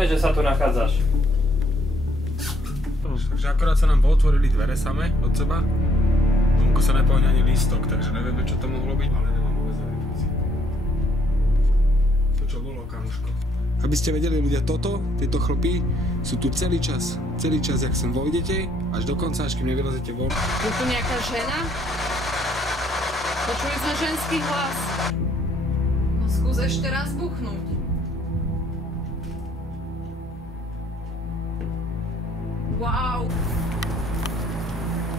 Vieme, že sa tu nachádzaš. Takže akorát sa nám pootvorili dvere same od seba. Vonku sa nepohne ani lístok, takže nevieme, čo to mohlo byť, ale nemám vôbec pocit. To čo bolo, kamuško. Aby ste vedeli, ľudia, tieto chlpy sú tu celý čas, jak sem vojdete, až do konca, až kým nevylezete von. Je tu nejaká žena? Počuli sme ženský hlas. No skús ešte raz buchnúť. Wow.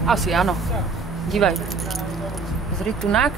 Asi áno. Dívaj. Zri tunak.